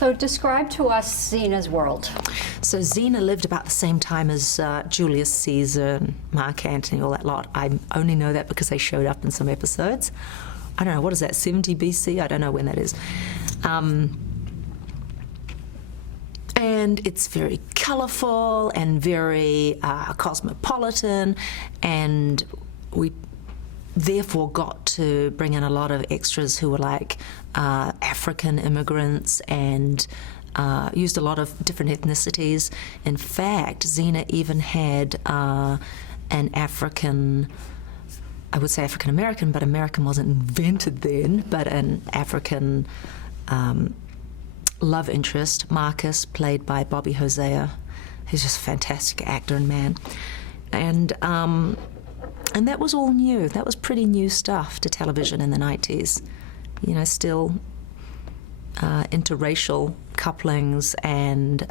So describe to us Xena's world. So Xena lived about the same time as Julius Caesar and Mark Antony, all that lot. I only know that because they showed up in some episodes. I don't know, what is that, 70 BC? I don't know when that is. And it's very colourful and very cosmopolitan, and we therefore got to bring in a lot of extras who were like African immigrants and used a lot of different ethnicities. In fact, Xena even had an African, I would say African American, but American wasn't invented then, but an African love interest, Marcus, played by Bobby Hosea, who's just a fantastic actor and man. And that was all new. That was pretty new stuff to television in the 90s. You know, still interracial couplings and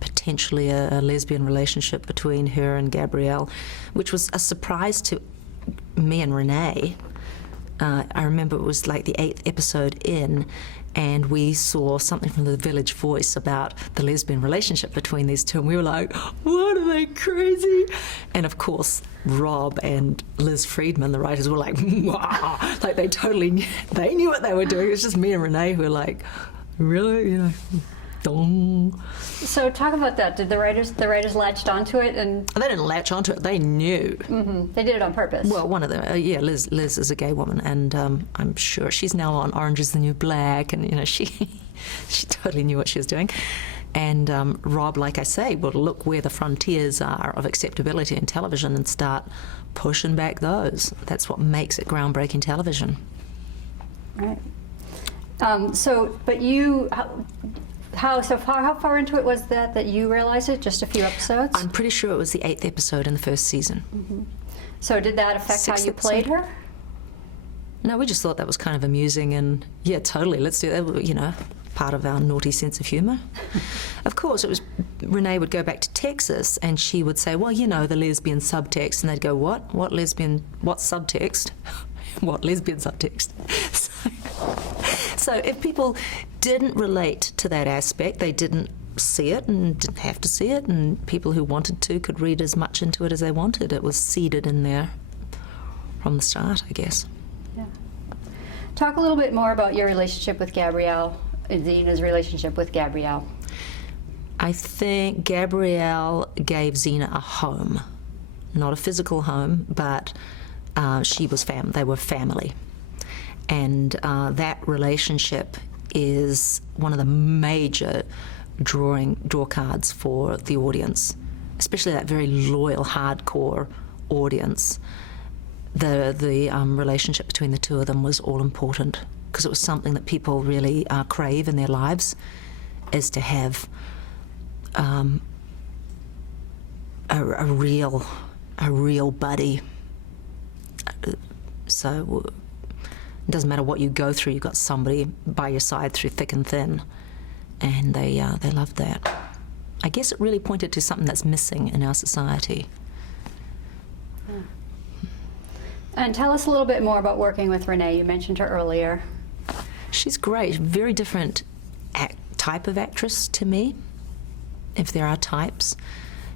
potentially a lesbian relationship between her and Gabrielle, which was a surprise to me and Renee. I remember it was like the 8th episode in, and we saw something from the Village Voice about the lesbian relationship between these two, and we were like, what, are they crazy? And of course, Rob and Liz Friedman, the writers, were like, wow, like they totally knew, they knew what they were doing. It was just me and Renee who were like, really, you know, dong. So talk about that. Did the writers latched onto it? And they didn't latch onto it, they knew. Mm-hmm. They did it on purpose. Well, one of them, yeah, Liz is a gay woman, and I'm sure she's now on Orange is the New Black, and you know, she totally knew what she was doing. And Rob, like I say, will look where the frontiers are of acceptability in television and start pushing back those. That's what makes it groundbreaking television. Right. But you, how far into it was that you realized it? Just a few episodes? I'm pretty sure it was the 8th episode in the first season. Mm-hmm. So did that affect how you played her? No, we just thought that was kind of amusing, and yeah, totally, let's do that, you know, part of our naughty sense of humour. Of course, it was, Renee would go back to Texas and she would say, well, you know, the lesbian subtext, and they'd go, what? What subtext? What lesbian subtext? So if people didn't relate to that aspect, they didn't see it and didn't have to see it, and people who wanted to could read as much into it as they wanted. It was seeded in there from the start, I guess. Yeah. Talk a little bit more about your relationship with Gabrielle, Xena's relationship with Gabrielle. I think Gabrielle gave Xena a home. Not a physical home, but she was they were family. And that relationship is one of the major draw cards for the audience, especially that very loyal, hardcore audience. The relationship between the two of them was all important, because it was something that people really crave in their lives, is to have a real buddy. So it doesn't matter what you go through, you've got somebody by your side through thick and thin, and they loved that. I guess it really pointed to something that's missing in our society. Yeah. And tell us a little bit more about working with Renee. You mentioned her earlier. She's great. Very different type of actress to me, if there are types.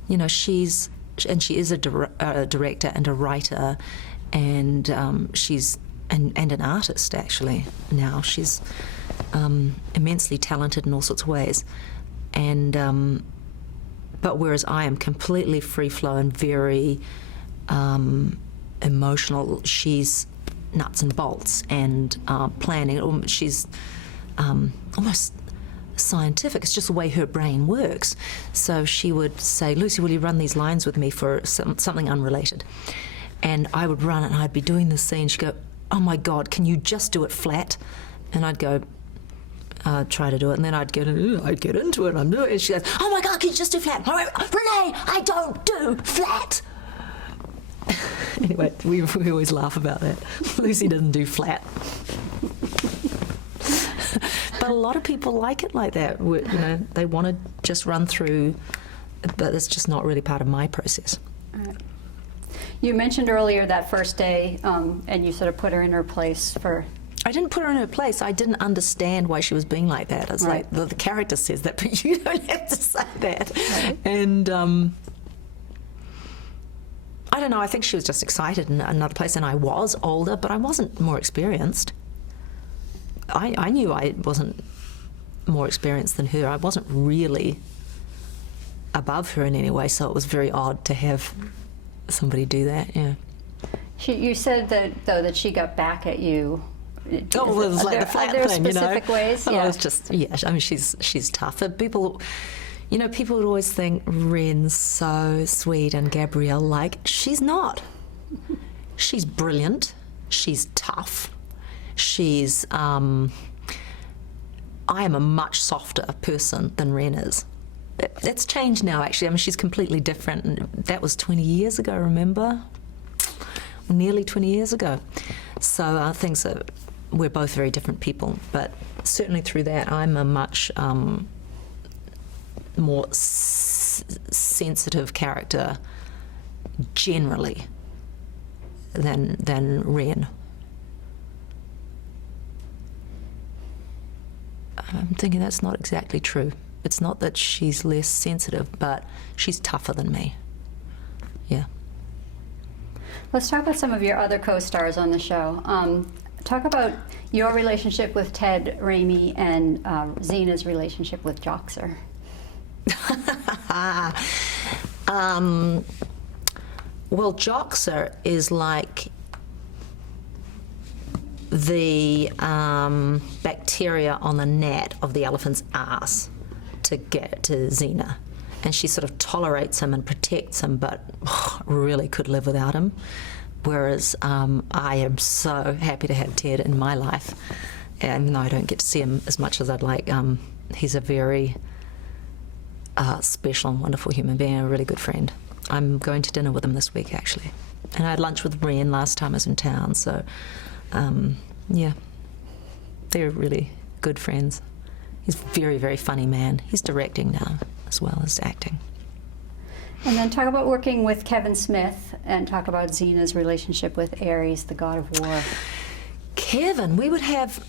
You know, she is a director and a writer, and she's and an artist, actually, now. She's immensely talented in all sorts of ways. And but whereas I am completely free-flowing, very emotional, she's nuts and bolts and planning. She's almost scientific. It's just the way her brain works. So she would say, Lucy, will you run these lines with me for something unrelated? And I would run it, and I'd be doing this scene. She'd go, oh my God, can you just do it flat? And I'd go, try to do it, and then I'd get into it, and I'm doing it, and she goes, oh my God, can you just do flat? Renee, I don't do flat. Anyway, we always laugh about that. Lucy doesn't do flat. But a lot of people like it like that. You know, they want to just run through, but it's just not really part of my process. All right. You mentioned earlier that first day, and you sort of put her in her place for... I didn't put her in her place. I didn't understand why she was being like that. It's Right. like the character says that, but you don't have to say that. Right. And I don't know. I think she was just excited in another place, and I was older, but I wasn't more experienced. I knew I wasn't more experienced than her. I wasn't really above her in any way, so it was very odd to have somebody do that. Yeah. You said that though that she got back at you. Oh, well, it was like the flat are there thing, you know. specific ways? Oh, Yeah. it's just, yeah. I mean, she's tough. But people, you know, people would always think Ren's so sweet and Gabrielle, like, she's not. She's brilliant. She's tough. She's. I am a much softer person than Ren is. That's changed now, actually. I mean, she's completely different. And that was 20 years ago, remember? Nearly 20 years ago. So things are. We're both very different people, but certainly through that, I'm a much more sensitive character generally than Ren. I'm thinking that's not exactly true. It's not that she's less sensitive, but she's tougher than me. Yeah. Let's talk about some of your other co-stars on the show. Talk about your relationship with Ted Raimi and Zena's relationship with Joxer. Well, Joxer is like the bacteria on the gnat of the elephant's ass to get to Xena. And she sort of tolerates him and protects him, but really could live without him. Whereas I am so happy to have Ted in my life, even though I don't get to see him as much as I'd like. He's a very special and wonderful human being, a really good friend. I'm going to dinner with him this week, actually. And I had lunch with Ren last time I was in town, so yeah, they're really good friends. He's a very, very funny man. He's directing now as well as acting. And then talk about working with Kevin Smith and talk about Xena's relationship with Ares, the god of war. Kevin, we would have,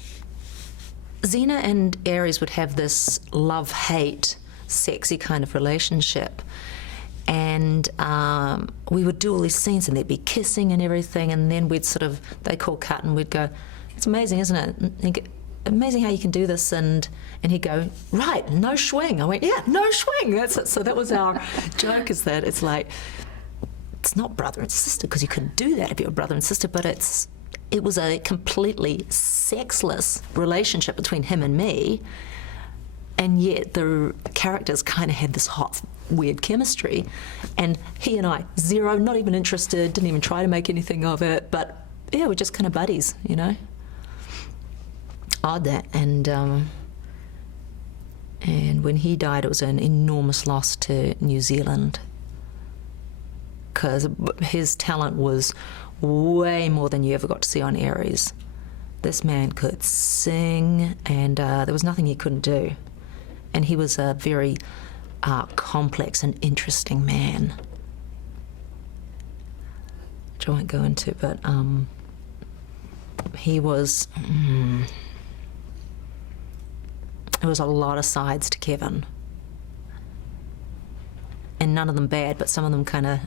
Xena and Ares would have this love-hate, sexy kind of relationship. And we would do all these scenes and there'd be kissing and everything, and then we'd sort of, they'd call cut and we'd go, it's amazing, isn't it? And he'd go, amazing how you can do this, and he'd go, right, no swing. I went, yeah, no swing. That's it. So that was our joke, is that it's like, it's not brother and sister, because you couldn't do that if you were brother and sister, but it was a completely sexless relationship between him and me, and yet the characters kind of had this hot, weird chemistry, and he and I, zero, not even interested, didn't even try to make anything of it, but yeah, we're just kind of buddies, you know. Odd that, and when he died, it was an enormous loss to New Zealand, because his talent was way more than you ever got to see on Ares. This man could sing, and there was nothing he couldn't do, and he was a very complex and interesting man, which I won't go into, but he was. There was a lot of sides to Kevin, and none of them bad, but some of them kind of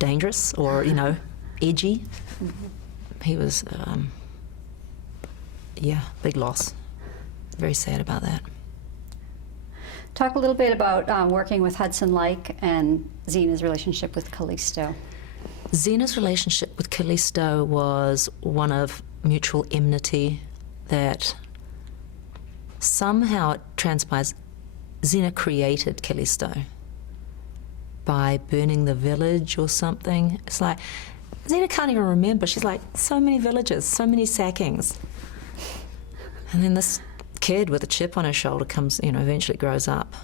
dangerous or, you know, edgy. Mm-hmm. He was, yeah, big loss. Very sad about that. Talk a little bit about working with Hudson Lake and Xena's relationship with Callisto. Xena's relationship with Callisto was one of mutual enmity that somehow it transpires Xena created Callisto by burning the village or something. It's like, Xena can't even remember. She's like, so many villages, so many sackings. And then this kid with a chip on her shoulder comes, you know, eventually grows up.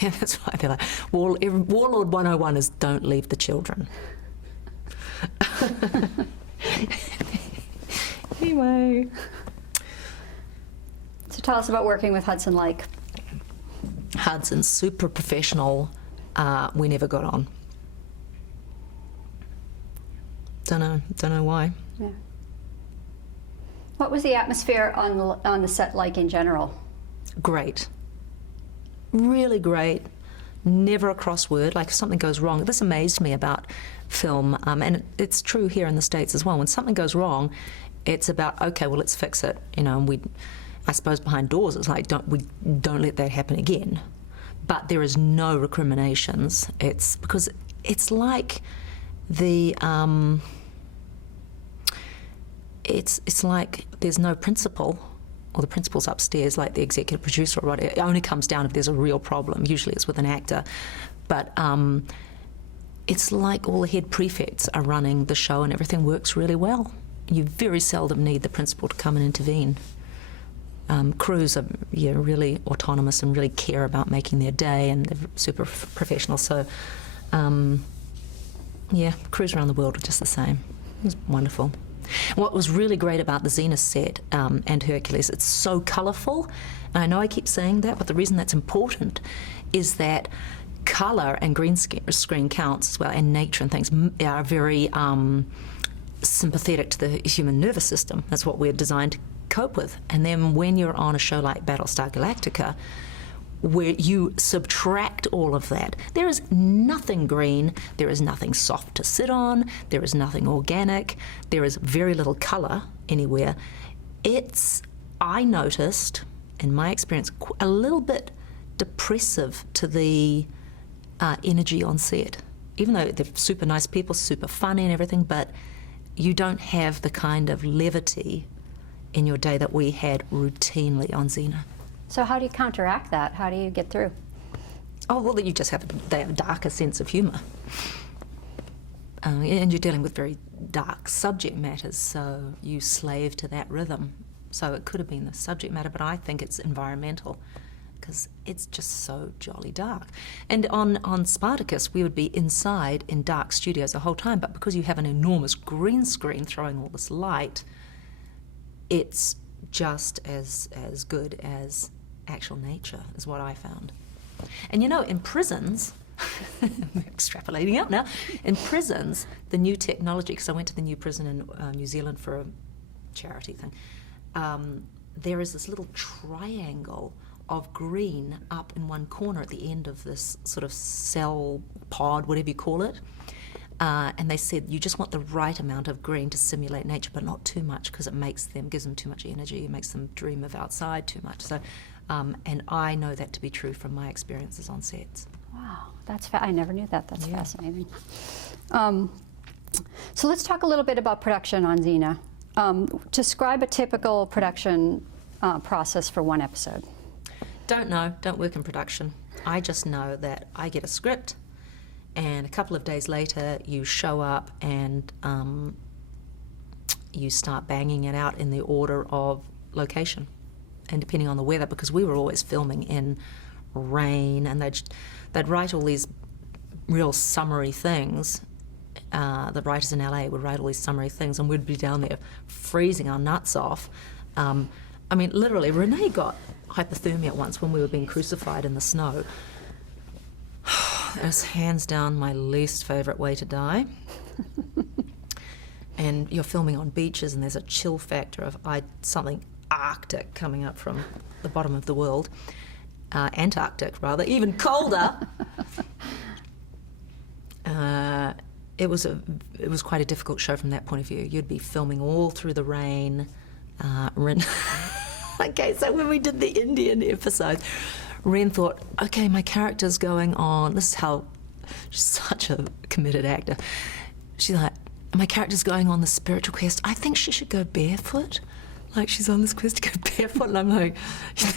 Yeah, that's why they're like, Warlord 101 is don't leave the children. Anyway. So tell us about working with Hudson Lake. Hudson's super professional. We never got on. Don't know why. Yeah. What was the atmosphere on the set like in general? Great. Really great. Never a cross word. Like if something goes wrong, this amazed me about film, and it's true here in the States as well. When something goes wrong, it's about, okay, well, let's fix it. You know, and I suppose behind doors, it's like, don't let that happen again. But there is no recriminations. It's because it's like the it's like there's no principal, or the principal's upstairs, like the executive producer or whatever. It only comes down if there's a real problem. Usually it's with an actor. But it's like all the head prefects are running the show and everything works really well. You very seldom need the principal to come and intervene. Crews are really autonomous and really care about making their day, and they're super professional. So, crews around the world are just the same. It was wonderful. What was really great about the Xena set and Hercules, it's so colourful. And I know I keep saying that, but the reason that's important is that colour and green screen counts as well, and nature and things are very sympathetic to the human nervous system. That's what we're designed to cope with. And then when you're on a show like Battlestar Galactica, where you subtract all of that, there is nothing green, there is nothing soft to sit on, there is nothing organic, there is very little colour anywhere. I noticed, in my experience, a little bit depressive to the energy on set. Even though they're super nice people, super funny and everything, but you don't have the kind of levity in your day that we had routinely on Xena. So how do you counteract that? How do you get through? Oh, well, you just they have a darker sense of humour. And you're dealing with very dark subject matters, so you slave to that rhythm. So it could have been the subject matter, but I think it's environmental, because it's just so jolly dark. And on Spartacus, we would be inside in dark studios the whole time, but because you have an enormous green screen throwing all this light, it's just as good as actual nature, is what I found. And in prisons, I'm extrapolating out now, in prisons, the new technology, because I went to the new prison in New Zealand for a charity thing, there is this little triangle of green up in one corner at the end of this sort of cell pod, whatever you call it. And they said you just want the right amount of green to simulate nature, but not too much, because it gives them too much energy, it makes them dream of outside too much. So, and I know that to be true from my experiences on sets. Wow, I never knew that. That's fascinating. So let's talk a little bit about production on Xena. Describe a typical production process for one episode. Don't know, don't work in production. I just know that I get a script, and a couple of days later you show up and you start banging it out in the order of location, and depending on the weather, because we were always filming in rain, and they'd write all these real summary things. The writers in LA would write all these summary things, and we'd be down there freezing our nuts off. I mean, literally, Renee got hypothermia once when we were being crucified in the snow. It was hands down my least favourite way to die. And you're filming on beaches, and there's a chill factor of something Arctic coming up from the bottom of the world. Antarctic, rather, even colder. It was quite a difficult show from that point of view. You'd be filming all through the rain. Okay, so when we did the Indian episode, Ren thought, okay, my character's going on, this is how, she's such a committed actor. She's like, my character's going on the spiritual quest. I think she should go barefoot. Like, she's on this quest to go barefoot. And I'm like,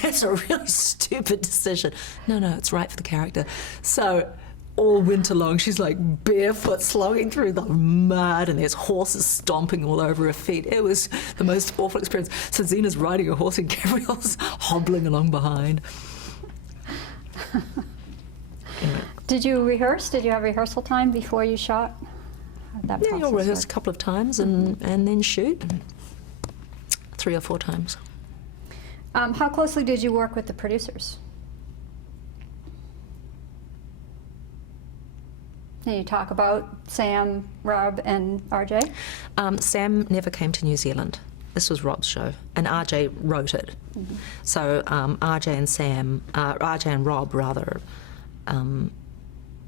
that's a really stupid decision. No, it's right for the character. So all winter long, she's like barefoot, slogging through the mud, and there's horses stomping all over her feet. It was the most awful experience. So Xena's riding a horse and Gabrielle's hobbling along behind. Anyway. Did you rehearse? Did you have rehearsal time before you shot? Yeah, you'll rehearse a couple of times and then shoot 3 or 4 times. How closely did you work with the producers? Can you talk about Sam, Rob, and RJ? Sam never came to New Zealand. This was Rob's show, and RJ wrote it. Mm-hmm. So RJ and Rob rather.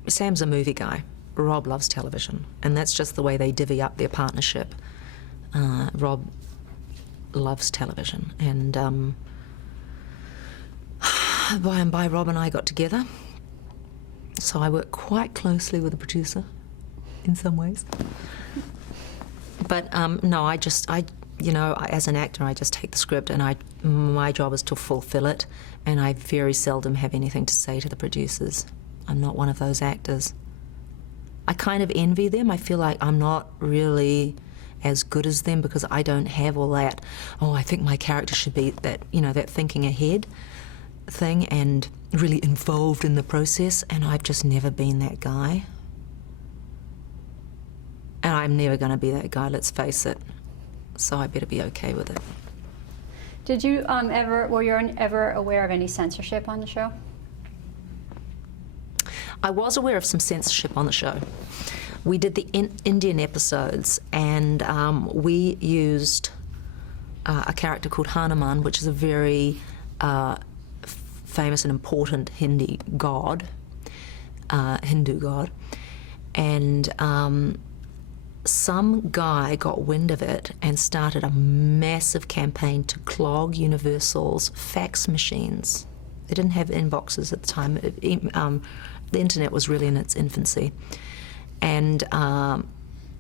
Sam's a movie guy. Rob loves television, and that's just the way they divvy up their partnership. Rob loves television, and by and by, Rob and I got together. So I work quite closely with the producer, in some ways. But no, as an actor, I just take the script, and my job is to fulfill it, and I very seldom have anything to say to the producers. I'm not one of those actors. I kind of envy them. I feel like I'm not really as good as them because I don't have all that, I think my character should be that, that thinking ahead thing and really involved in the process, and I've just never been that guy. And I'm never going to be that guy, let's face it. So I better be okay with it. Did you were you ever aware of any censorship on the show? I was aware of some censorship on the show. We did the Indian episodes, and we used a character called Hanuman, which is a very famous and important Hindu god, and some guy got wind of it and started a massive campaign to clog Universal's fax machines. They didn't have inboxes at the time. The internet was really in its infancy, and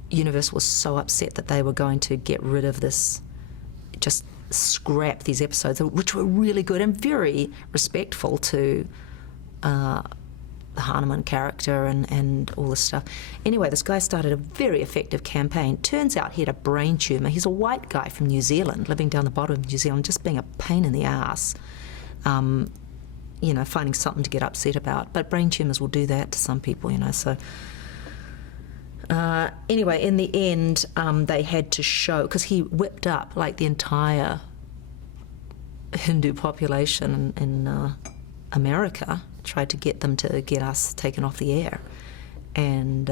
Universal was so upset that they were going to get rid of this, just scrap these episodes, which were really good and very respectful to the Hanuman character and all this stuff. Anyway, this guy started a very effective campaign. Turns out he had a brain tumour. He's a white guy from New Zealand, living down the bottom of New Zealand, just being a pain in the ass. Finding something to get upset about. But brain tumours will do that to some people, so... anyway, in the end, they had to show, because he whipped up like the entire Hindu population in America, tried to get them to get us taken off the air. And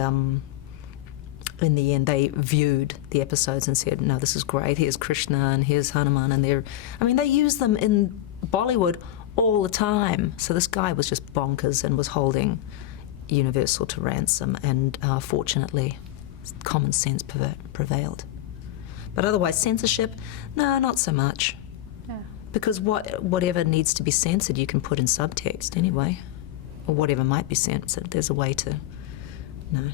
in the end, they viewed the episodes and said, no, this is great, here's Krishna and here's Hanuman, and they use them in Bollywood all the time. So this guy was just bonkers and was holding Universal to ransom, and fortunately common sense prevailed. But otherwise, censorship, no, not so much. Yeah. Because whatever needs to be censored you can put in subtext anyway, or whatever might be censored, there's a way to, no.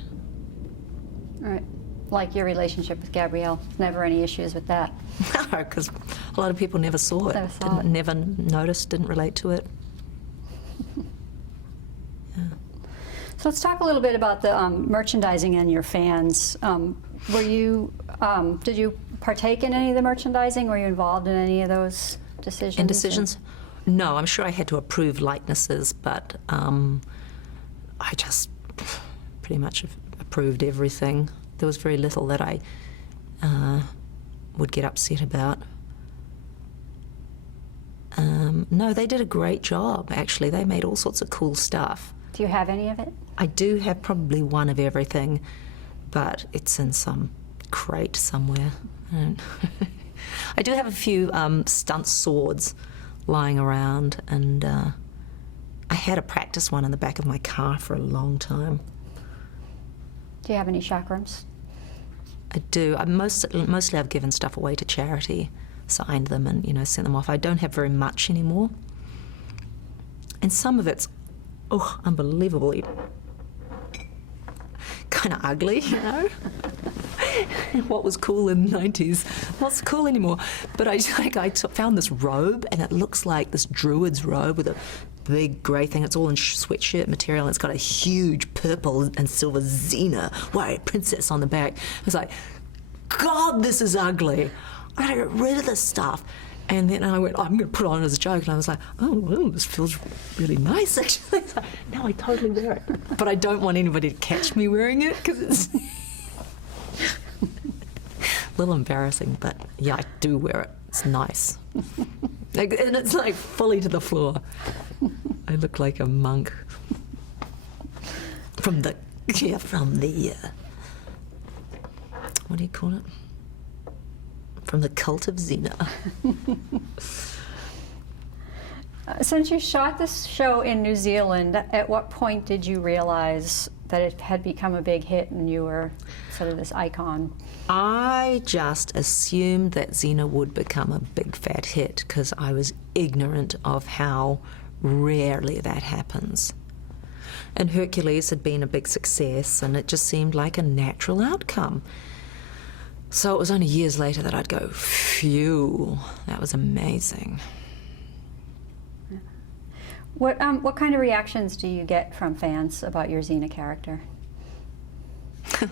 All right. Like your relationship with Gabrielle, never any issues with that? No, because a lot of people never saw it, never noticed, didn't relate to it. Yeah. So let's talk a little bit about the merchandising and your fans. Did you partake in any of the merchandising? Were you involved in any of those decisions? In decisions? No, I'm sure I had to approve likenesses, but I just pretty much approved everything. There was very little that I would get upset about. No, they did a great job, actually. They made all sorts of cool stuff. Do you have any of it? I do have probably one of everything, but it's in some crate somewhere. I do have a few stunt swords lying around, and I had a practice one in the back of my car for a long time. Do you have any chakrams? I do. Mostly I've given stuff away to charity, signed them and, sent them off. I don't have very much anymore. And some of it's, unbelievably kind of ugly, What was cool in the 90s, not so cool anymore. But I found this robe, and it looks like this druid's robe with a big grey thing. It's all in sweatshirt material, and it's got a huge purple and silver Xena white princess on the back. I was like, God, this is ugly. I gotta get rid of this stuff. And then I went, I'm going to put it on as a joke. And I was like, this feels really nice, actually. So now I totally wear it. But I don't want anybody to catch me wearing it, because it's a little embarrassing. But yeah, I do wear it. It's nice. And it's like fully to the floor. I look like a monk from the Yeah, from the, what do you call it? From the cult of Xena. Since you shot this show in New Zealand, at what point did you realize that it had become a big hit and you were sort of this icon? I just assumed that Xena would become a big fat hit because I was ignorant of how rarely that happens. And Hercules had been a big success, and it just seemed like a natural outcome. So it was only years later that I'd go, phew, that was amazing. What kind of reactions do you get from fans about your Xena character? I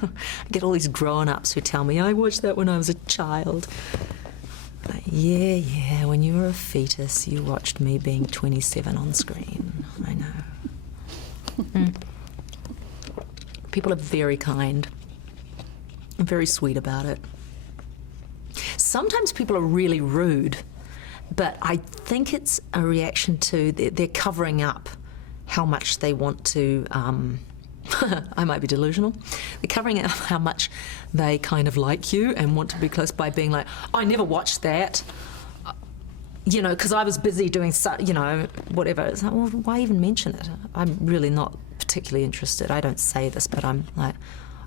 get all these grown-ups who tell me, I watched that when I was a child. Like, yeah, when you were a fetus, you watched me being 27 on screen. I know. People are very kind and very sweet about it. Sometimes people are really rude, but I think it's a reaction to they're covering up how much they want to, I might be delusional, they're covering up how much they kind of like you and want to be close by being like, I never watched that, you know, because I was busy doing, you know, whatever. It's like, well, why even mention it? I'm really not particularly interested. I don't say this, but I'm like,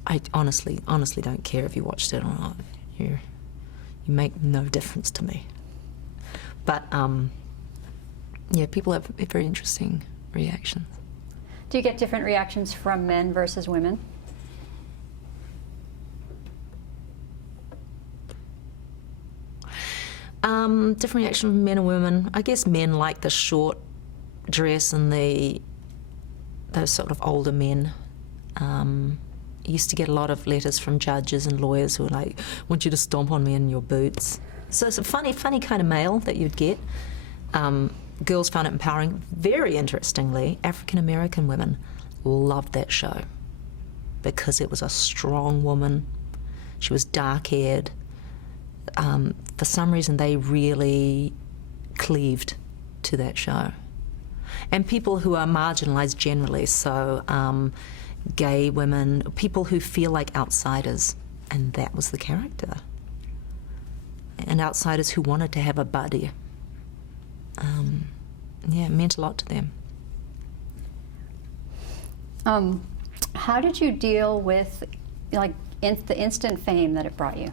I honestly don't care if you watched it or not. You make no difference to me. But, yeah, people have very interesting reactions. Do you get different reactions from men versus women? Different reaction from men and women. I guess men like the short dress and those sort of older men. Used to get a lot of letters from judges and lawyers who were like, want you to stomp on me in your boots. So it's a funny kind of mail that you'd get. Girls found it empowering. Very interestingly, African American women loved that show because it was a strong woman. She was dark-haired. For some reason, they really cleaved to that show. And people who are marginalised generally, so gay women, people who feel like outsiders, and that was the character. And outsiders who wanted to have a buddy. Yeah, it meant a lot to them. How did you deal with, like, the instant fame that it brought you?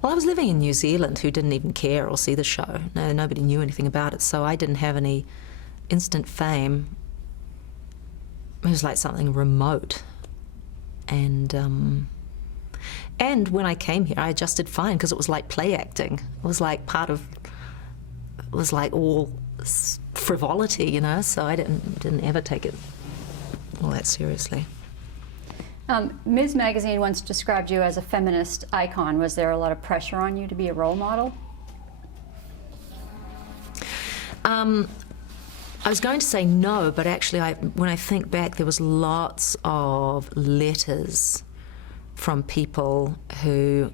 Well, I was living in New Zealand, who didn't even care or see the show. No, nobody knew anything about it, so I didn't have any instant fame. It was like something remote. And when I came here, I adjusted fine because it was like play acting. It was like it was like all frivolity, you know, so I didn't ever take it all that seriously. Ms. Magazine once described you as a feminist icon. Was there a lot of pressure on you to be a role model? I was going to say no, but actually when I think back, there was lots of letters from people who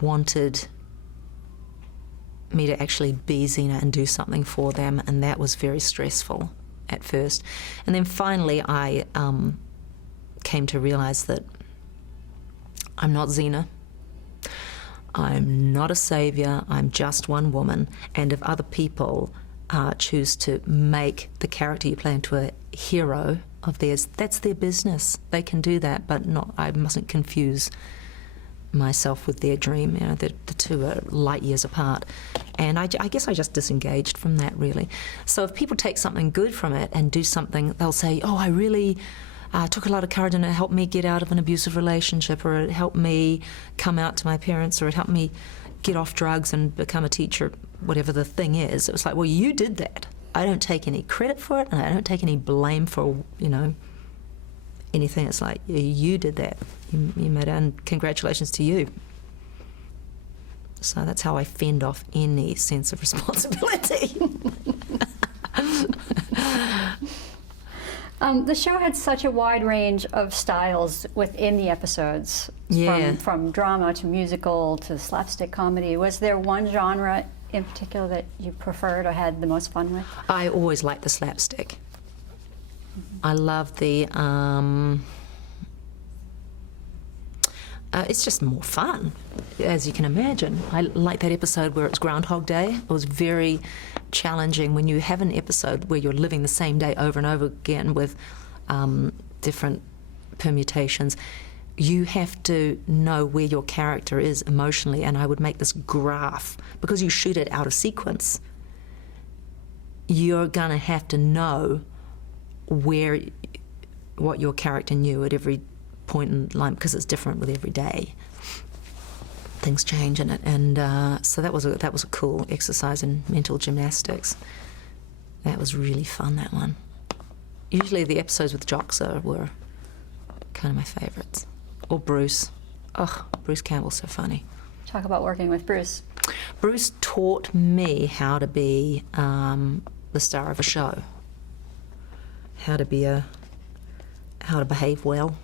wanted me to actually be Xena and do something for them, and that was very stressful at first. And then finally I came to realise that I'm not Xena. I'm not a saviour. I'm just one woman. And if other people choose to make the character you play into a hero of theirs, that's their business. They can do that, but I mustn't confuse myself with their dream. You know, the two are light years apart. And I guess I just disengaged from that, really. So if people take something good from it and do something, they'll say, oh, I really took a lot of courage and it helped me get out of an abusive relationship, or it helped me come out to my parents, or it helped me get off drugs and become a teacher, whatever the thing is. It was like, well, you did that. I don't take any credit for it, and I don't take any blame for, you know, anything. It's like, you did that. You made it, and congratulations to you. So that's how I fend off any sense of responsibility. The show had such a wide range of styles within the episodes, from drama to musical to slapstick comedy. Was there one genre in particular that you preferred or had the most fun with? I always liked the slapstick. I love the. It's just more fun, as you can imagine. I like that episode where it's Groundhog Day. It was very challenging when you have an episode where you're living the same day over and over again with different permutations. You have to know where your character is emotionally, and I would make this graph. Because you shoot it out of sequence, you're going to have to know what your character knew at every point in line, because it's different with every day. Things change in it, and so that was a cool exercise in mental gymnastics. That was really fun, that one. Usually the episodes with Jocks were kind of my favourites. Or Bruce. Oh, Bruce Campbell's so funny. Talk about working with Bruce. Bruce taught me how to be the star of a show, how to behave well,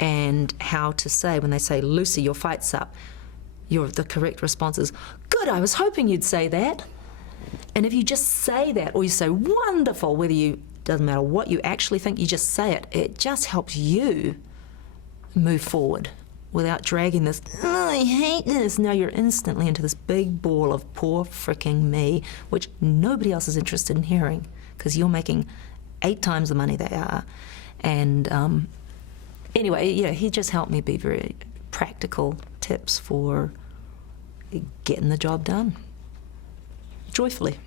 and how to say, when they say, Lucy, your fight's up, the correct response is, good, I was hoping you'd say that. And if you just say that, or you say, wonderful, doesn't matter what you actually think, you just say it, it just helps you move forward without dragging this, oh, I hate this. Now you're instantly into this big ball of poor fricking me, which nobody else is interested in hearing, because you're making 8 times the money they are. And anyway, he just helped me be very practical tips for getting the job done joyfully.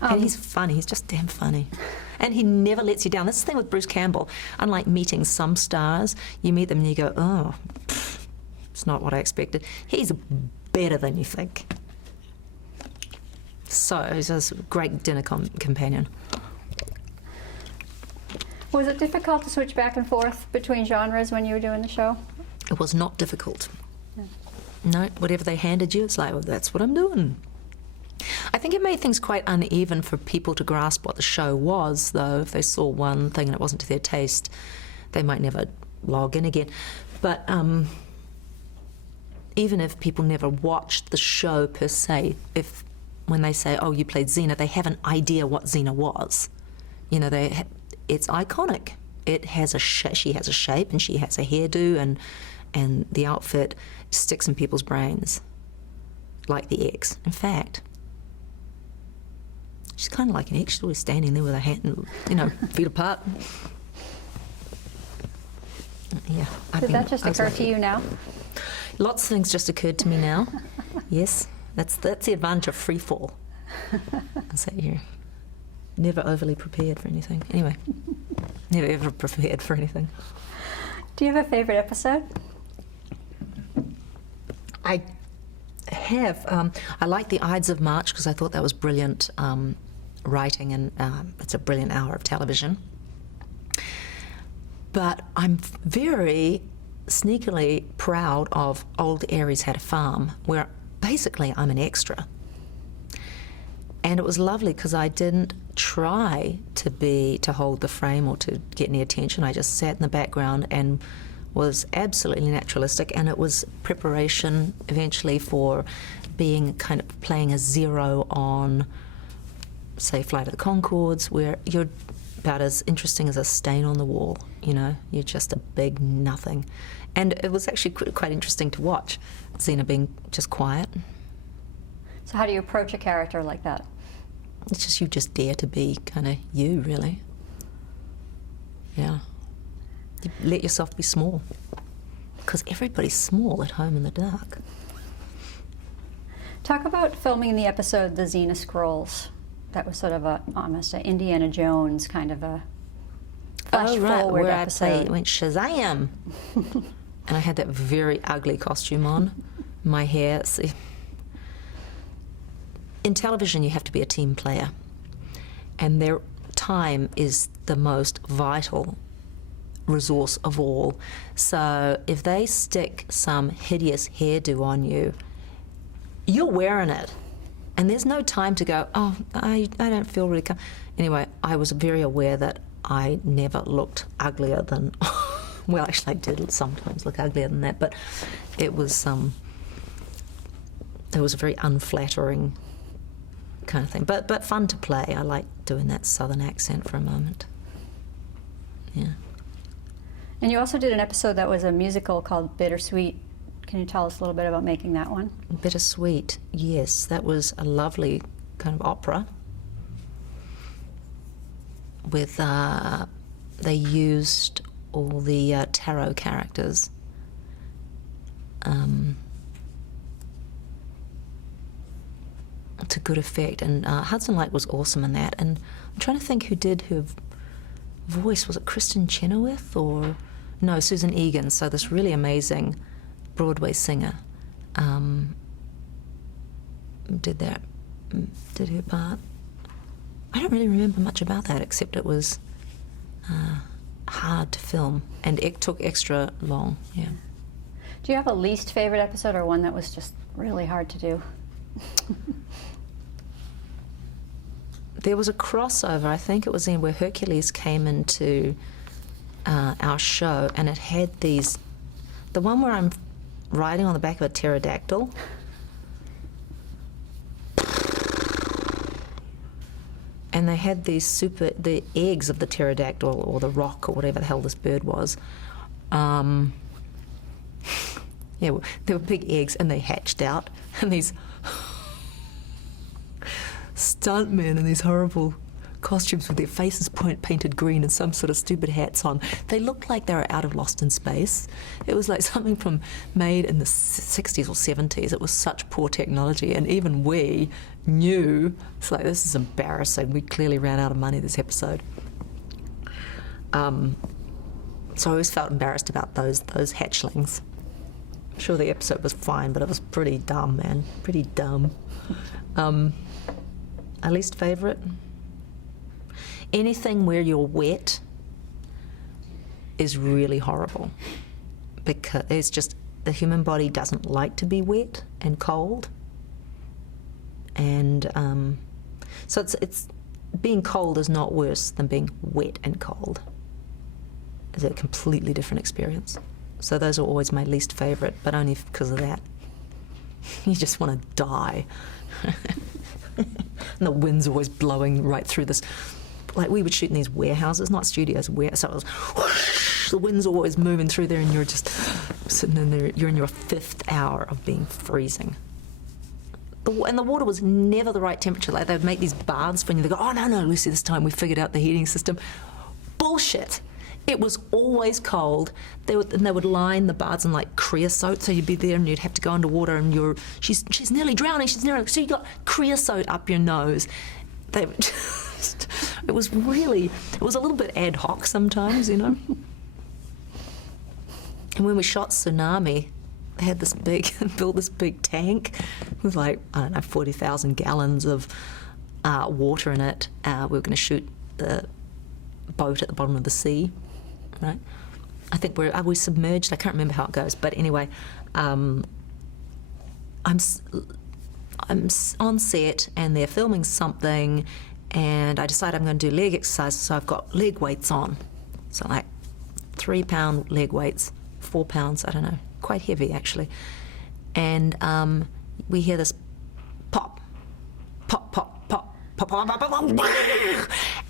And he's funny. He's just damn funny. And he never lets you down. That's the thing with Bruce Campbell. Unlike meeting some stars, you meet them and you go, oh, it's not what I expected. He's better than you think. So he's a great dinner companion. Was it difficult to switch back and forth between genres when you were doing the show? It was not difficult. No, whatever they handed you, it's like, well, that's what I'm doing. I think it made things quite uneven for people to grasp what the show was, though. If they saw one thing and it wasn't to their taste, they might never log in again. But even if people never watched the show per se, when they say, oh, you played Xena, they have an idea what Xena was. It's iconic. It has she has a shape and she has a hairdo, and the outfit sticks in people's brains like the X. In fact, she's kind of like an X. She's always standing there with her hand, feet apart. Yeah. Did that just occur to you now? Lots of things just occurred to me now. Yes, that's the advantage of free fall. So you're never overly prepared for anything. Anyway, never ever prepared for anything. Do you have a favourite episode? I have. I like the Ides of March because I thought that was brilliant writing, and it's a brilliant hour of television. But I'm very sneakily proud of Old Aries Had a Farm, where basically I'm an extra. And it was lovely because I didn't try to hold the frame or to get any attention. I just sat in the background and was absolutely naturalistic, and it was preparation eventually for being kind of playing a zero on, say, Flight of the Conchords, where you're about as interesting as a stain on the wall. You're just a big nothing. And it was actually quite interesting to watch Xena being just quiet. So how do you approach a character like that? It's just you just dare to be kind of you, really. Yeah. You let yourself be small, because everybody's small at home in the dark. Talk about filming the episode The Xena Scrolls. That was sort of almost an Indiana Jones kind of a flash-forward episode. I went Shazam! And I had that very ugly costume on. My hair. In television, you have to be a team player. And their time is the most vital resource of all. So if they stick some hideous hairdo on you, you're wearing it. And there's no time to go, oh, I don't feel really Anyway, I was very aware that I never looked uglier than... Well, actually, I did sometimes look uglier than that, but it was a very unflattering kind of thing. But fun to play. I like doing that southern accent for a moment. Yeah. And you also did an episode that was a musical called Bittersweet. Can you tell us a little bit about making that one? Bittersweet, yes. That was a lovely kind of opera with, they used all the tarot characters. To good effect, and Hudson Light was awesome in that. And I'm trying to think who did her voice. Was it Kristen Chenoweth or no, Susan Egan? So this really amazing Broadway singer did her part. I don't really remember much about that except it was hard to film and it took extra long. Yeah. Do you have a least favorite episode or one that was just really hard to do? There was a crossover, I think it was in where Hercules came into our show, and it had these, the one where I'm riding on the back of a pterodactyl. And they had the eggs of the pterodactyl or the rock or whatever the hell this bird was. Yeah, well, they were big eggs and they hatched out, and these stuntmen in these horrible costumes with their faces painted green and some sort of stupid hats on. They looked like they were out of Lost in Space. It was like something made in the 60s or 70s. It was such poor technology, and even we knew, it's like, this is embarrassing. We clearly ran out of money this episode. So I always felt embarrassed about those hatchlings. I'm sure the episode was fine, but it was pretty dumb, man. Pretty dumb. Our least favourite? Anything where you're wet is really horrible, because it's just the human body doesn't like to be wet and cold, and so it's being cold is not worse than being wet and cold. It's a completely different experience. So those are always my least favourite, but only because of that. You just want to die. And the wind's always blowing right through this. Like, we would shoot in these warehouses, not studios, so it was whoosh, the wind's always moving through there, and you're just sitting in there. You're in your 5th hour of being freezing. And the water was never the right temperature. Like, they'd make these baths for you. They go, oh, no, Lucy, this time we figured out the heating system. Bullshit. It was always cold. They would line the baths in like creosote, so you'd be there and you'd have to go underwater, and she's nearly drowning. So you got creosote up your nose. It was a little bit ad hoc sometimes, you know. And when we shot Tsunami, they had built this big tank with like, I don't know, 40,000 gallons of water in it. We were going to shoot the boat at the bottom of the sea. Right, I think we submerged. I can't remember how it goes, but anyway, I'm on set and they're filming something, and I decide I'm going to do leg exercises. So I've got leg weights on, so like 3-pound leg weights, 4 pounds. I don't know, quite heavy actually. And we hear this pop, pop, pop, pop, pop, pop, pop, pop, pop,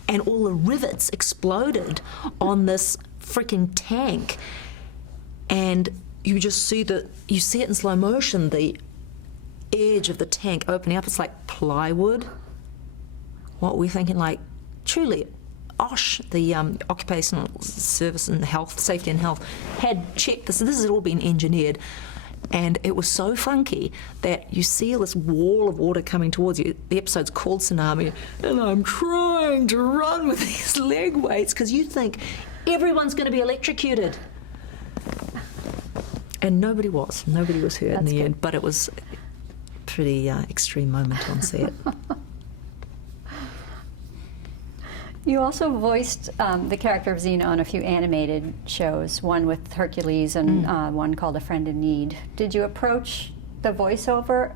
and all the rivets exploded on this freaking tank, and you just see it in slow motion, the edge of the tank opening up. It's like plywood. What we're thinking, like, truly, OSH, the Occupational Service and Health, Safety and Health, had checked this. This has all been engineered. And it was so funky that you see this wall of water coming towards you. The episode's called Tsunami, and I'm trying to run with these leg weights because you think everyone's going to be electrocuted. And nobody was. Nobody was hurt in the end, but it was a pretty extreme moment on set. You also voiced the character of Xena on a few animated shows, one with Hercules and one called A Friend in Need. Did you approach the voiceover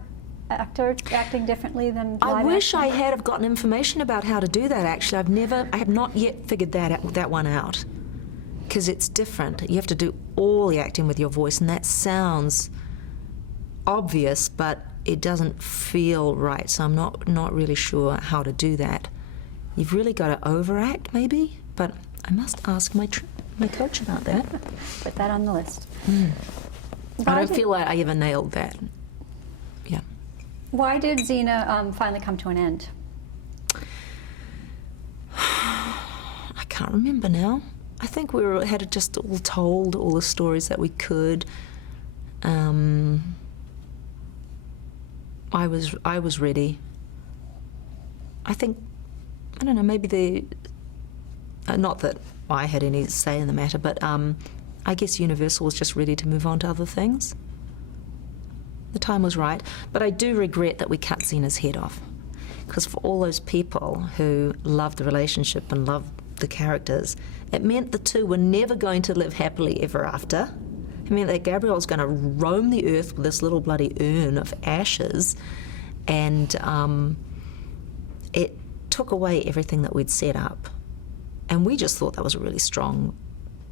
acting differently than live I wish action? I had have gotten information about how to do that, actually. I have not yet figured that one out, because it's different. You have to do all the acting with your voice, and that sounds obvious, but it doesn't feel right, so I'm not really sure how to do that. You've really got to overact, maybe, but I must ask my coach about that. Put that on the list. I don't feel like I ever nailed that. Yeah. Why did Xena finally come to an end? I can't remember now. I think had just all told all the stories that we could. I was ready. I think, I don't know, maybe not that I had any say in the matter, but I guess Universal was just ready to move on to other things. The time was right, but I do regret that we cut Xena's head off, because for all those people who loved the relationship and loved the characters, it meant the two were never going to live happily ever after. It meant that Gabrielle was going to roam the earth with this little bloody urn of ashes, and it took away everything that we'd set up. And we just thought that was a really strong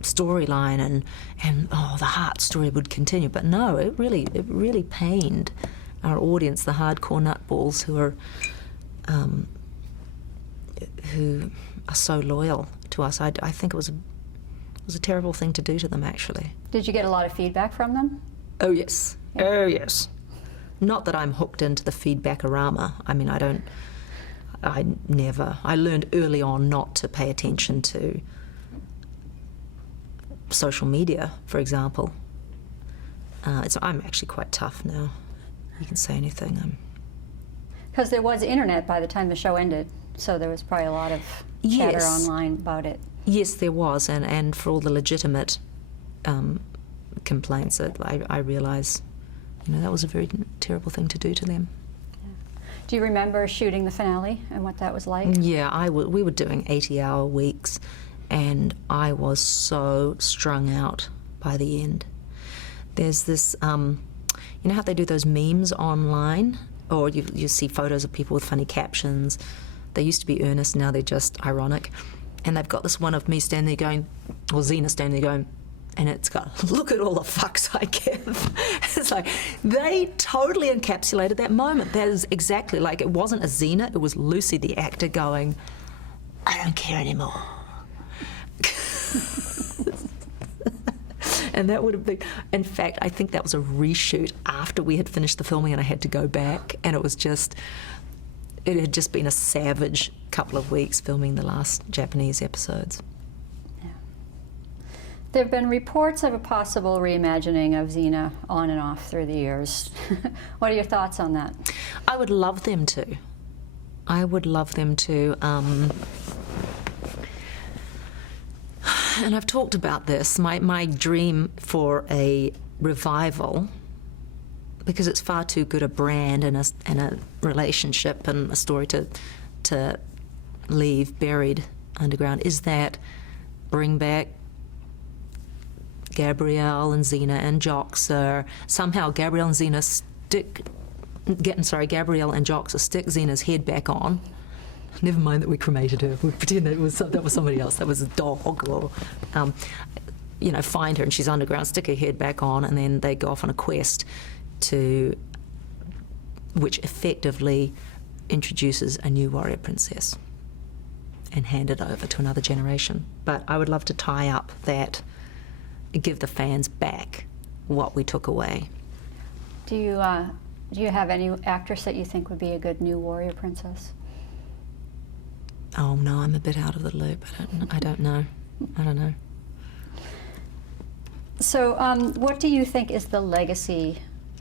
storyline, and the heart story would continue. But no, it really pained our audience, the hardcore nutballs who are so loyal to us. I think it was a terrible thing to do to them, actually. Did you get a lot of feedback from them? Oh yes. Yeah. Oh yes. Not that I'm hooked into the feedback-orama. I mean, I learned early on not to pay attention to social media, for example. I'm actually quite tough now. You can say anything. Because there was internet by the time the show ended, so there was probably a lot of chatter online about it. Yes, there was, and for all the legitimate complaints, I realise, that was a very terrible thing to do to them. Do you remember shooting the finale and what that was like? Yeah, we were doing 80-hour weeks, and I was so strung out by the end. There's this, you know how they do those memes online? Or you see photos of people with funny captions. They used to be earnest, now they're just ironic. And they've got this one of me standing there going, or Xena standing there going, and it's got, look at all the fucks I give. It's like, they totally encapsulated that moment. That is exactly, like, it wasn't a Xena, it was Lucy, the actor, going, I don't care anymore. And that would have been, in fact, I think that was a reshoot after we had finished the filming and I had to go back, and it had just been a savage couple of weeks filming the last Japanese episodes. Yeah. There have been reports of a possible reimagining of Xena on and off through the years. What are your thoughts on that? I would love them to. And I've talked about this, my dream for a revival, because it's far too good a brand and a relationship and a story to leave buried underground, is that bring back Gabrielle and Xena and Joxer. Somehow Gabrielle and Joxer stick Xena's head back on. Never mind that we cremated her. We pretend that was somebody else. That was a dog, or find her and she's underground, stick her head back on, and then they go off on a quest which effectively introduces a new warrior princess and hand it over to another generation. But I would love to tie up that, give the fans back what we took away. Do you have any actress that you think would be a good new warrior princess? Oh no, I'm a bit out of the loop. I don't know. So, what do you think is the legacy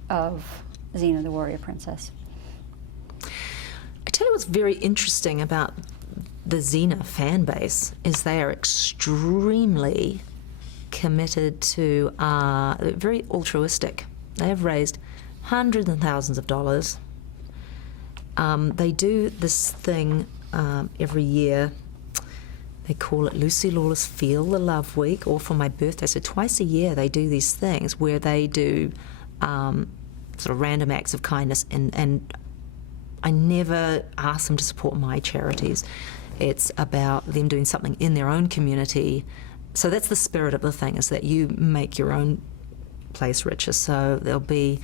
of Xena the Warrior Princess? I tell you what's very interesting about the Xena fan base is they are extremely committed to, very altruistic. They have raised hundreds and thousands of dollars. They do this thing every year. They call it Lucy Lawless Feel the Love Week, or for my birthday. So twice a year they do these things where they do sort of random acts of kindness, and I never ask them to support my charities. It's about them doing something in their own community. So that's the spirit of the thing, is that you make your own place richer. So there'll be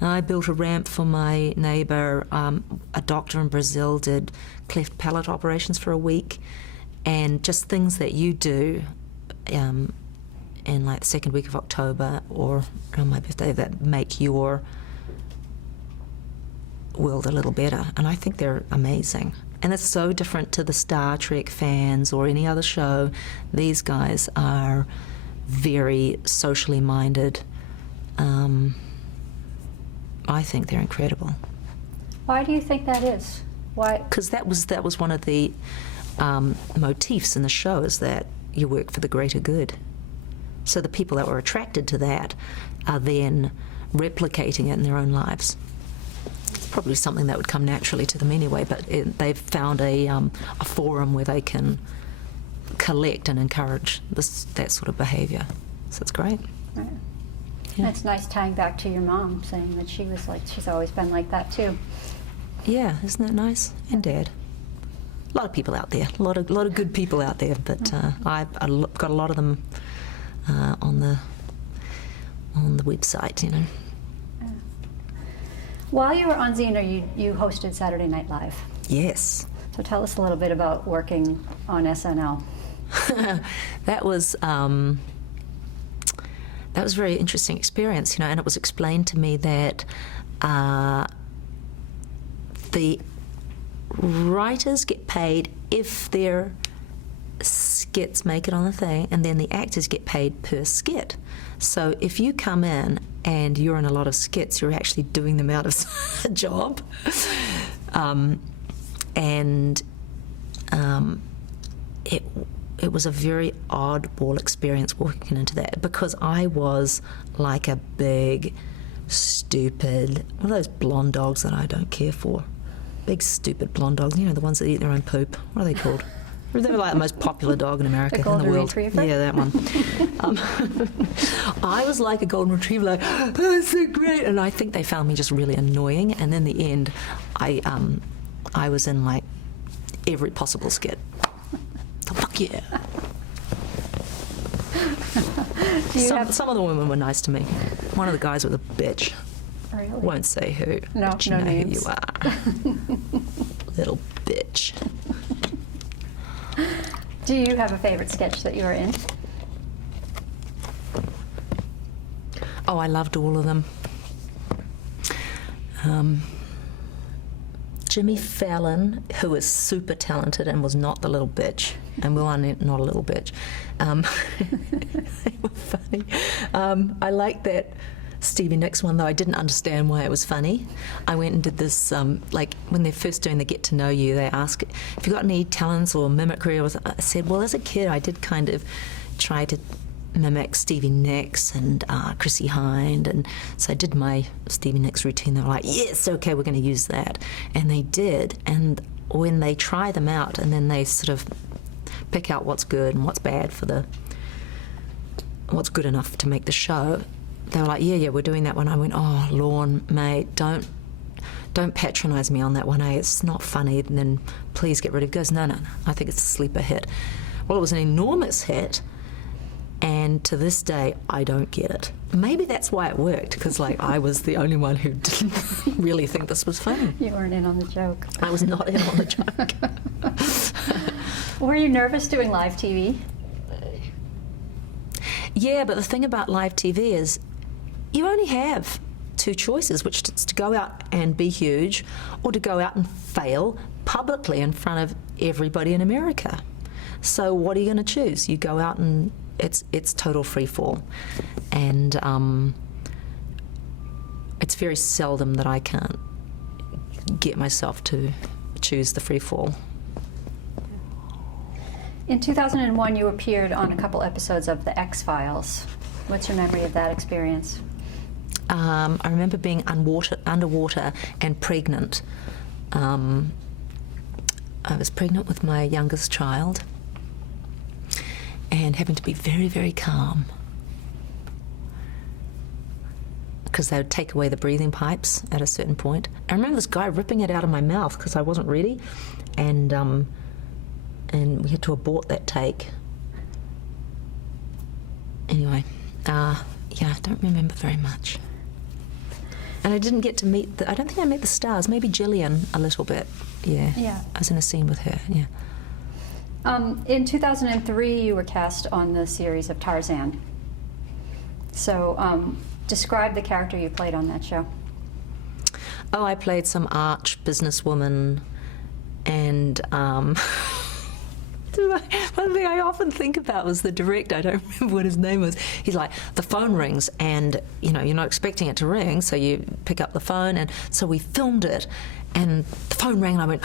I built a ramp for my neighbour. A doctor in Brazil did cleft palate operations for a week, and just things that you do in like the second week of October or on my birthday that make your world a little better. And I think they're amazing. And it's so different to the Star Trek fans or any other show. These guys are very socially minded. I think they're incredible. Why do you think that is? Why? Because that was one of the motifs in the show, is that you work for the greater good. So the people that were attracted to that are then replicating it in their own lives. It's probably something that would come naturally to them anyway, but they've found a forum where they can collect and encourage that sort of behaviour. So it's great. Right. Yeah. It's nice tying back to your mom, saying that she's always been like that too. Yeah, isn't that nice? And Dad. A lot of people out there, a lot of good people out there, but I've got a lot of them on the website, you know. While you were on Xena, you hosted Saturday Night Live. Yes. So tell us a little bit about working on SNL. That was a very interesting experience, you know, and it was explained to me that the writers get paid if their skits make it on the thing, and then the actors get paid per skit. So if you come in and you're in a lot of skits, you're actually doing them out of a job. It was a very oddball experience walking into that, because I was like a big, stupid, one of those blonde dogs that I don't care for. Big, stupid blonde dogs, you know, the ones that eat their own poop. What are they called? They're like the most popular dog in America, The golden in the world. retriever? Yeah, that one. I was like a golden retriever, like, oh, that's so great. And I think they found me just really annoying. And in the end, I was in like every possible skit. So fuck yeah. Some of the women were nice to me. One of the guys was a bitch. Really? Won't say who. No, but you no know names. who you are. Little bitch. Do you have a favorite sketch that you were in? Oh, I loved all of them. Jimmy Fallon, who is super talented and was not the little bitch, and Will Arnett, not a little bitch. They were funny. I liked that Stevie Nicks one, though. I didn't understand why it was funny. I went and did this, like when they're first doing the Get to Know You, they ask, if you got any talents or mimicry? I said, well, as a kid, I did kind of try to mimic Stevie Nicks and Chrissy Hind, and so I did my Stevie Nicks routine. They were like, yes, okay, we're going to use that. And they did, and when they try them out and then they sort of pick out what's good and what's bad for what's good enough to make the show, they were like, yeah, we're doing that one. I went, oh, Lorne, mate, don't patronise me on that one, It's not funny, and then please get rid of it. He goes, no, I think it's a sleeper hit. Well, it was an enormous hit, and to this day, I don't get it. Maybe that's why it worked, because like I was the only one who didn't really think this was funny. You weren't in on the joke. I was not in on the joke. Were you nervous doing live TV? Yeah, but the thing about live TV is you only have two choices, which is to go out and be huge or to go out and fail publicly in front of everybody in America. So what are you going to choose? You go out and it's total free fall. And it's very seldom that I can't get myself to choose the free fall. In 2001, you appeared on a couple episodes of The X-Files. What's your memory of that experience? I remember being underwater and pregnant. I was pregnant with my youngest child and having to be very, very calm because they would take away the breathing pipes at a certain point. I remember this guy ripping it out of my mouth because I wasn't ready, and we had to abort that take. Anyway, yeah, I don't remember very much. And I didn't get to meet I don't think I met the stars, maybe Gillian a little bit. Yeah. Yeah. I was in a scene with her, yeah. In 2003, you were cast on the series of Tarzan. So describe the character you played on that show. Oh, I played some arch businesswoman, and one thing I often think about was the director. I don't remember what his name was. He's like, the phone rings, and you're not expecting it to ring, so you pick up the phone, and so we filmed it, and the phone rang, and I went,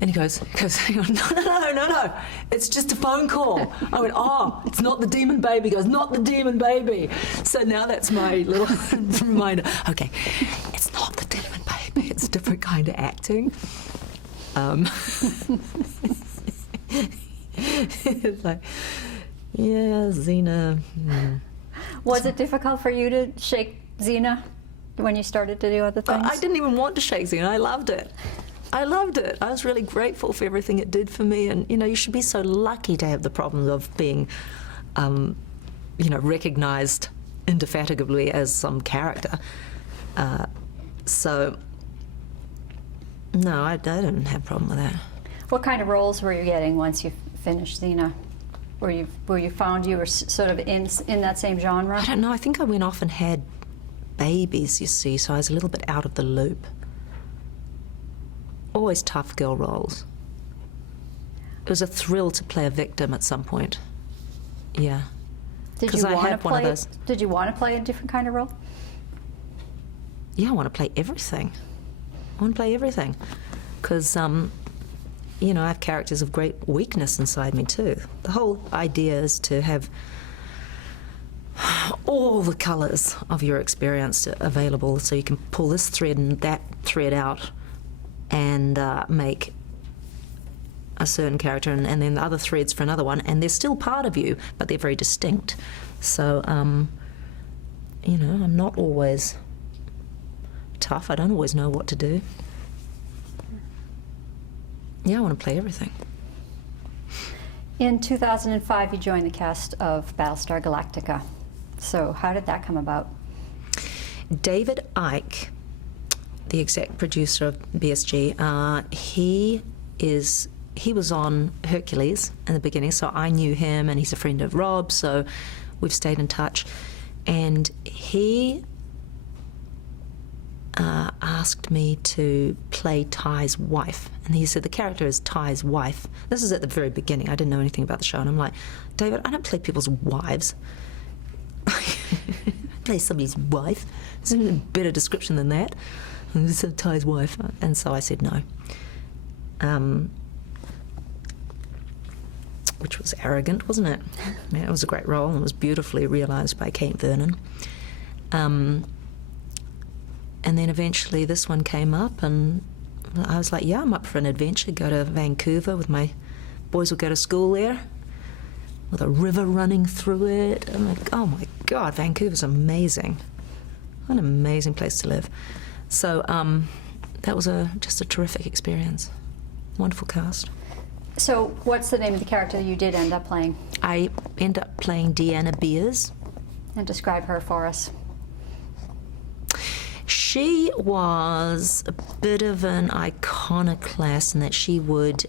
and he goes, no, it's just a phone call. I went, oh, it's not the demon baby. He goes, not the demon baby. So now that's my little reminder. Okay, it's not the demon baby. It's a different kind of acting. It's like, yeah, Xena. Yeah. Was it difficult for you to shake Xena when you started to do other things? I didn't even want to shake Xena. I loved it. I was really grateful for everything it did for me, and you should be so lucky to have the problem of being, recognised indefatigably as some character. So, no, I didn't have a problem with that. What kind of roles were you getting once you finished Xena? Were you found you were sort of in that same genre? I don't know. I think I went off and had babies, you see, so I was a little bit out of the loop. Always tough girl roles. It was a thrill to play a victim at some point. Yeah. Did you want to play? Did you want to play a different kind of role? Yeah, I want to play everything. Because, I have characters of great weakness inside me too. The whole idea is to have all the colours of your experience available, so you can pull this thread and that thread out and make a certain character, and then the other threads for another one, and they're still part of you, but they're very distinct. So, I'm not always tough. I don't always know what to do. Yeah, I want to play everything. In 2005, you joined the cast of Battlestar Galactica. So how did that come about? David Icke, the exec producer of BSG, he was on Hercules in the beginning, so I knew him, and he's a friend of Rob, so we've stayed in touch. And he asked me to play Ty's wife, and he said the character is Ty's wife. This is at the very beginning. I didn't know anything about the show, and I'm like, David, I don't play people's wives. Play somebody's wife. There's a better description than that. And this is Ty's wife, and so I said no. Which was arrogant, wasn't it? Yeah, it was a great role, and it was beautifully realised by Kate Vernon. And then eventually this one came up, and I was like, yeah, I'm up for an adventure. Go to Vancouver with my boys, will go to school there with a river running through it. I'm like, oh my God, Vancouver's amazing. What an amazing place to live. So that was just a terrific experience. Wonderful cast. So what's the name of the character you did end up playing? I ended up playing Deanna Beers. And describe her for us. She was a bit of an iconoclast in that she would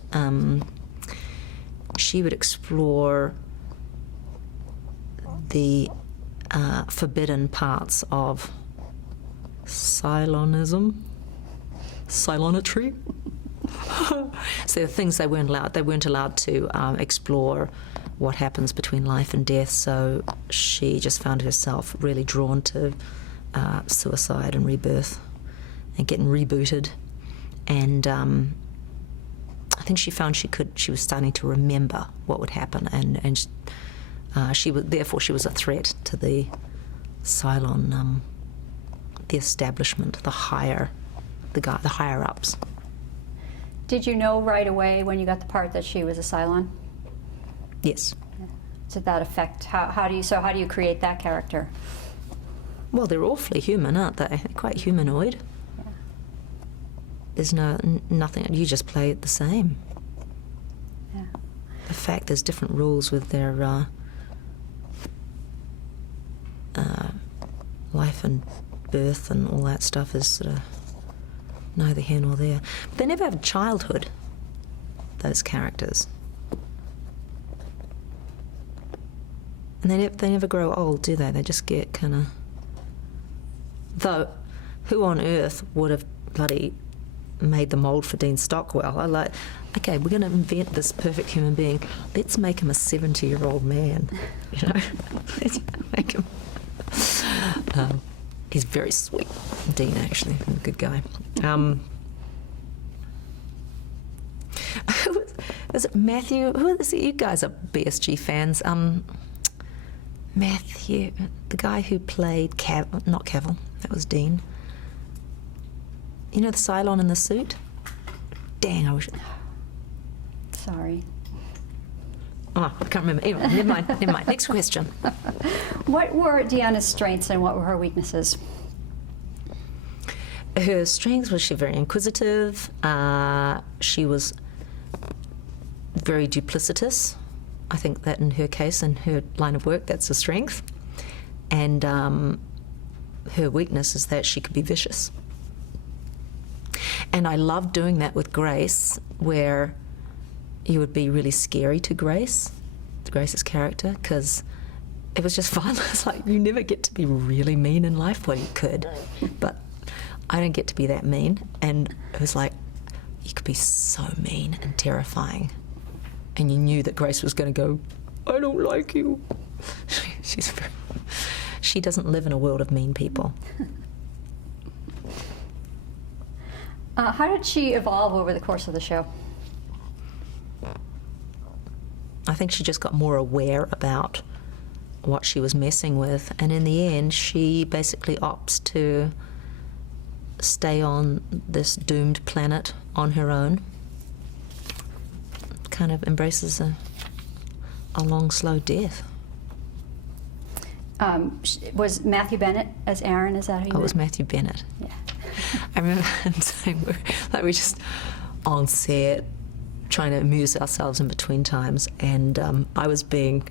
explore the forbidden parts of Cylonism, Cylonetry. So the things they weren't allowed to explore what happens between life and death. So she just found herself really drawn to suicide and rebirth and getting rebooted. And I think she found she was starting to remember what would happen, and she was a threat to the Cylon, the establishment, the higher ups. Did you know right away when you got the part that she was a Cylon? Yes. Did that affect how do you create that character? Well, they're awfully human, aren't they? They're quite humanoid. Yeah. There's nothing. You just play it the same. Yeah. The fact there's different rules with their life and birth and all that stuff is sort of neither here nor there. But they never have a childhood, those characters. And they never grow old, do they? They just get kind of... Though, who on earth would have bloody made the mould for Dean Stockwell? I like, okay, we're going to invent this perfect human being. Let's make him a 70-year-old man. You know? Let's make him... he's very sweet, Dean, actually. A good guy. Is it Matthew? Who is it? You guys are BSG fans. Matthew, the guy who played not Cavill, that was Dean. You know the Cylon in the suit? Dang, I wish... Sorry. Oh, I can't remember. Anyway, never mind. Next question. What were Deanna's strengths and what were her weaknesses? Her strengths was she very inquisitive. She was very duplicitous. I think that in her case, in her line of work, that's a strength. And her weakness is that she could be vicious. And I loved doing that with Grace, where you would be really scary to Grace's character, because it was just fun. It's like, you never get to be really mean in life. Well, you could, but I don't get to be that mean. And it was like, you could be so mean and terrifying. And you knew that Grace was going to go, I don't like you. She doesn't live in a world of mean people. How did she evolve over the course of the show? I think she just got more aware about what she was messing with, and in the end she basically opts to stay on this doomed planet on her own. Kind of embraces a long, slow death. Was Matthew Bennett as Aaron? Is that who you Oh, it was meant? Matthew Bennett. Yeah. I remember we're just on set trying to amuse ourselves in between times, and I was being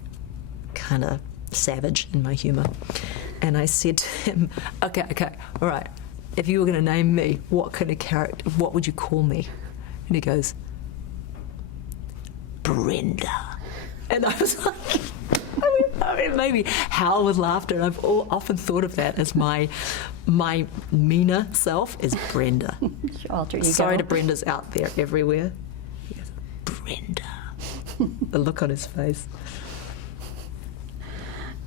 kind of savage in my humour, and I said to him, okay, all right, if you were going to name me, what kind of character, what would you call me? And he goes, Brenda. And I was like, I mean, maybe howl with laughter. And I've often thought of that as my meaner self is Brenda. Alter ego. Sorry to Brenda's out there everywhere. Yes. Brenda. The look on his face.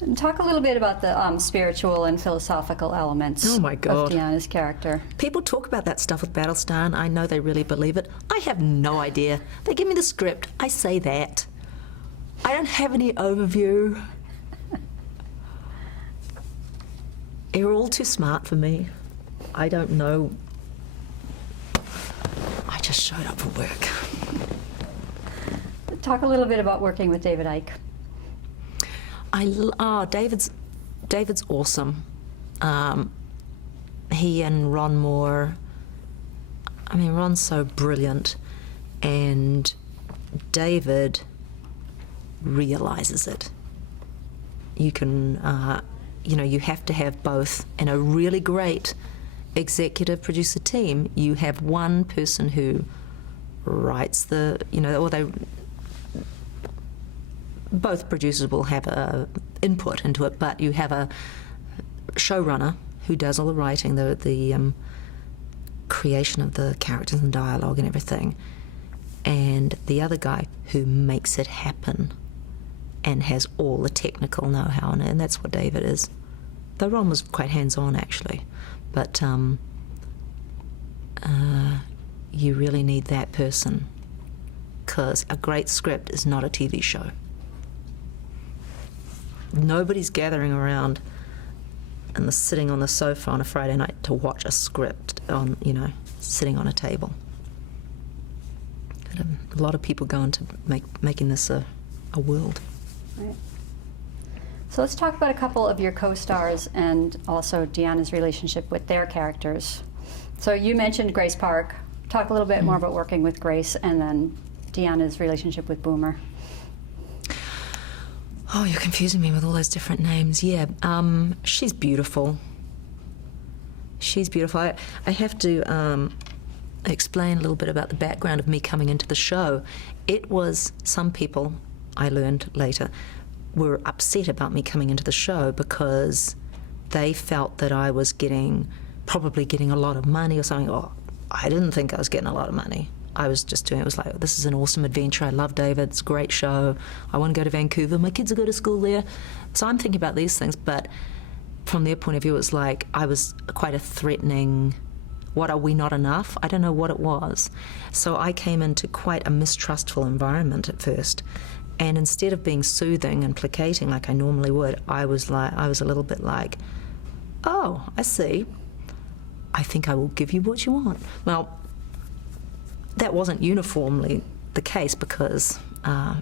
And talk a little bit about the spiritual and philosophical elements Oh my God. of Deanna's character. People talk about that stuff with Battlestar, and I know they really believe it. I have no idea. They give me the script. I say that. I don't have any overview. You're all too smart for me. I don't know. I just showed up for work. Talk a little bit about working with David Icke. David's awesome. He and Ron Moore. I mean, Ron's so brilliant, and David realizes it. You can, you have to have both. In a really great executive producer team, you have one person who writes both producers will have a input into it, but you have a showrunner who does all the writing, the creation of the characters and dialogue and everything, and the other guy who makes it happen and has all the technical know-how, and that's what David is. Though Ron was quite hands-on, actually, but you really need that person, because a great script is not a TV show. Nobody's gathering around and sitting on the sofa on a Friday night to watch a script sitting on a table. A lot of people go into making this a world. Right. So let's talk about a couple of your co-stars and also Deanna's relationship with their characters. So you mentioned Grace Park. Talk a little bit more about working with Grace and then Deanna's relationship with Boomer. Oh, you're confusing me with all those different names. Yeah, she's beautiful. She's beautiful. I have to explain a little bit about the background of me coming into the show. It was, some people, I learned later, were upset about me coming into the show because they felt that I was probably getting a lot of money or something. Oh, I didn't think I was getting a lot of money. I was just doing it. It was like, this is an awesome adventure. I love David. It's a great show. I want to go to Vancouver. My kids will go to school there. So I'm thinking about these things, but from their point of view, it was like I was quite a threatening, what, are we not enough? I don't know what it was. So I came into quite a mistrustful environment at first. And instead of being soothing and placating like I normally would, I was a little bit like, oh, I see. I think I will give you what you want. Well, that wasn't uniformly the case because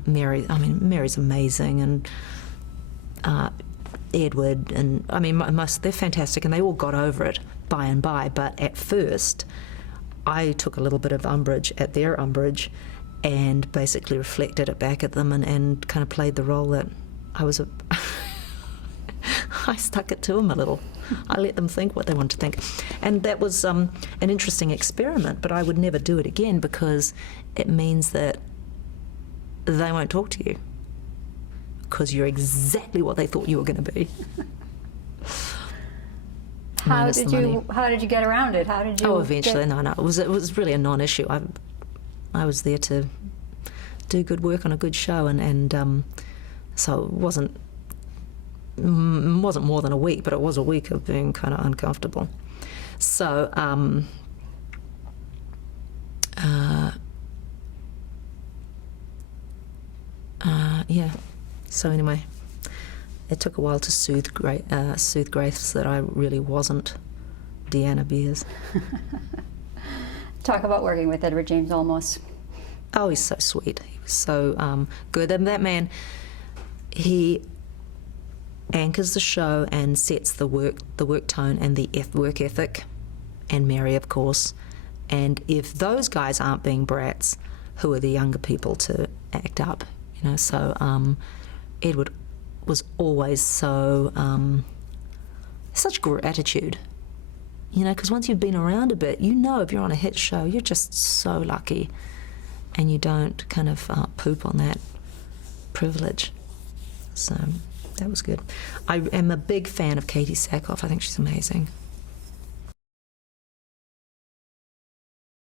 Mary's amazing, and Edward, and they're fantastic, and they all got over it by and by. But at first, I took a little bit of umbrage at their umbrage, and basically reflected it back at them, and kind of played the role that I was I stuck it to them a little. I let them think what they want to think. And that was an interesting experiment, but I would never do it again because it means that they won't talk to you because you're exactly what they thought you were going to be. How did you get around it? How did you? Oh, eventually, no. It was really a non-issue. I was there to do good work on a good show, and so it wasn't more than a week, but it was a week of being kind of uncomfortable. So yeah. So anyway, it took a while to soothe Grace that I really wasn't Deanna Beers. Talk about working with Edward James Olmos. Oh, he's so sweet. He was so good. And that man, he anchors the show and sets the work tone and the work ethic, and Mary, of course. And if those guys aren't being brats, who are the younger people to act up? So Edward was always so such gratitude. Because once you've been around a bit, if you're on a hit show, you're just so lucky, and you don't kind of poop on that privilege. So that was good. I am a big fan of Katie Sackhoff. I think she's amazing.